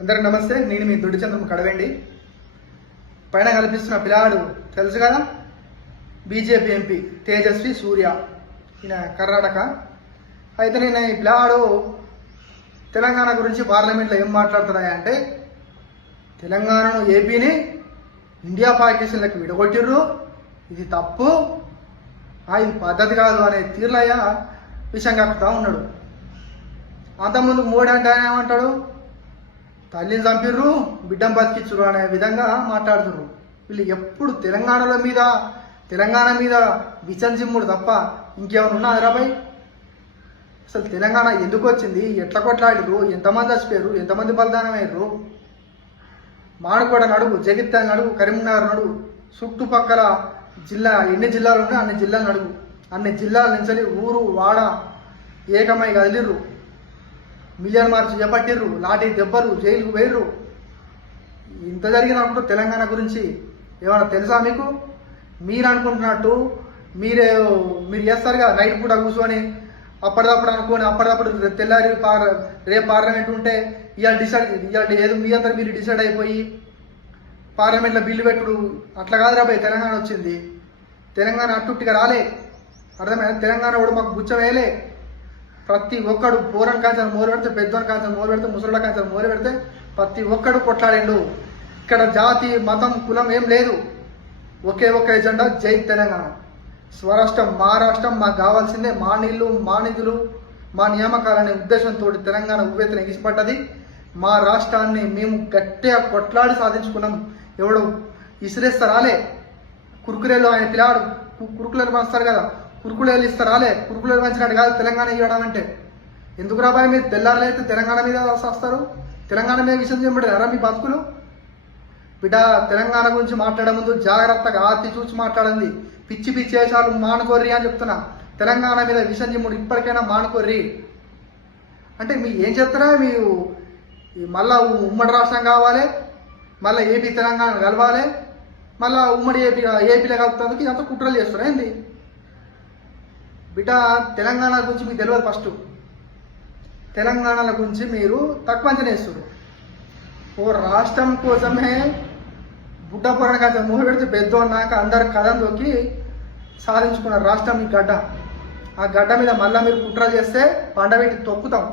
అందరికి నమస్తే. నేను మీ దొడ్డిచంద్రం కడవేండి. పైన కల్పిస్తున్న పిల్లాడు తెలుసు కదా, బీజేపీ ఎంపీ తేజస్వి సూర్య, ఈయన కర్ణాటక. అయితే నేను ఈ పిల్లాడు తెలంగాణ గురించి పార్లమెంట్లో ఏం మాట్లాడుతున్నాయి అంటే, తెలంగాణను ఏపీని ఇండియా పాకిస్తాన్లకు విడగొట్టిర్రు, ఇది తప్పు, ఇది పద్ధతి కాదు అనే తీర్లయ్య విషయం కక్కుతా ఉన్నాడు. అంతకుముందు మోడీ అంటే ఆయన ఏమంటాడు, తల్లిని చంపిర్రు బిడ్డం బతికిచ్చురు అనే విధంగా మాట్లాడుతుర్రు. వీళ్ళు ఎప్పుడు తెలంగాణ మీద విచంజిమ్ముడు తప్ప ఇంకేమైనా ఉన్నా హైదరాబాద్. అసలు తెలంగాణ ఎందుకు వచ్చింది, ఎట్లా కొట్లాడిరు, ఎంతమంది చచ్చిపోయారు, ఎంతమంది బలిదానం అయ్యారు. మానుకోడ నడుగు, జగిత్యాల నడుగు, కరీంనగర్ నడుగు, చుట్టుపక్కల ఎన్ని జిల్లాలు ఉన్నాయో అన్ని జిల్లాలు నడుగు, అన్ని జిల్లాల నుంచి ఊరు వాడ ఏకమై కదిలిర్రు, మిలియన్ మార్చ్ చేపట్టిర్రు, లాఠీ దెబ్బలు, జైలుకు పోయిర్రు. ఇంత జరిగినప్పుడు తెలంగాణ గురించి ఏమైనా తెలుసా మీకు? మీరు అనుకుంటున్నట్టు మీరు చేస్తారు కదా, నైట్ పూట కూర్చొని అప్పటిదప్పుడు అనుకోని అప్పటిదప్పుడు తెల్లారి రేపు పార్లమెంట్ ఉంటే ఇవాళ ఏదో మీ అంతా మీరు డిసైడ్ అయిపోయి పార్లమెంట్లో బిల్లు పెట్టుడు. అట్లా కాదు రాబాయ్, తెలంగాణ వచ్చింది. తెలంగాణ అట్టుట్టిగా రాలే, అర్థమైనా? తెలంగాణ కూడా మాకు గుచ్చం వేయలే. ప్రతి ఒక్కడు పూరని కాంచాలు మోరు పెడితే, పెద్దోని కాంచాలు మోరు పెడితే, ముసళ్ళ కాంచాలు మోరు పెడితే ప్రతి ఒక్కడు కొట్లాడిండు. ఇక్కడ జాతి మతం కులం ఏం లేదు, ఒకే ఒక్క ఎజెండా, జై తెలంగాణ. స్వరాష్ట్రం మా రాష్ట్రం, మాకు కావాల్సిందే మా నీళ్లు మా నిధులు మా నియామకాలనే ఉద్దేశంతో తెలంగాణ ఉవ్వెత్తున ఎగిసిపడ్డది. మా రాష్ట్రాన్ని మేము గట్టిగా కొట్లాడి సాధించుకున్నాం. ఎవడు ఇసిరేస్తారాలే, కురుకురేలు ఆయన పిల్లాడు కురుకులేలు పంచుతారు కదా, కురుకులేలు ఇస్తారాలే, కురుకులేలు పంచినట్టు కాదు తెలంగాణ ఇవ్వడం అంటే. ఎందుకు రాబాయి మీరు తెల్లారులైతే తెలంగాణ మీద వస్తారు, తెలంగాణ మీద విషయం చేయబడ్డారా మీ బతుకులు? బిడ్డ, తెలంగాణ గురించి మాట్లాడే ముందు జాగ్రత్తగా ఆతి చూసి మాట్లాడండి. పిచ్చి పిచ్చి వేషాలు మానుకోర్రి అని చెప్తున్నా. తెలంగాణ మీద విషయం చిమ్ముడు ఇప్పటికైనా మానుకోర్రి. అంటే మీ ఏం చెప్తారా, మీరు మళ్ళా ఉమ్మడి రాష్ట్రం కావాలి, మళ్ళీ ఏపీ తెలంగాణ కలవాలి, మళ్ళీ ఉమ్మడి ఏపీలో కలుపుతందుకు ఇదంతా కుట్రలు చేస్తారా ఏంది? బిడ్డ, తెలంగాణ గురించి మీకు తెలియదు. ఫస్ట్ తెలంగాణ గురించి మీరు తక్కువ అంచనా వేస్తారు. ఓ రాష్ట్రం కోసమే బుడ్డ పొరణ కాస్త మూడు పెడితే పెద్దోన్నాక అందరు కథంలోకి సాధించుకున్న రాష్ట్రం ఈ గడ్డ. ఆ గడ్డ మీద మళ్ళీ మీరు కుట్ర చేస్తే పండబెట్టి తొక్కుతాం.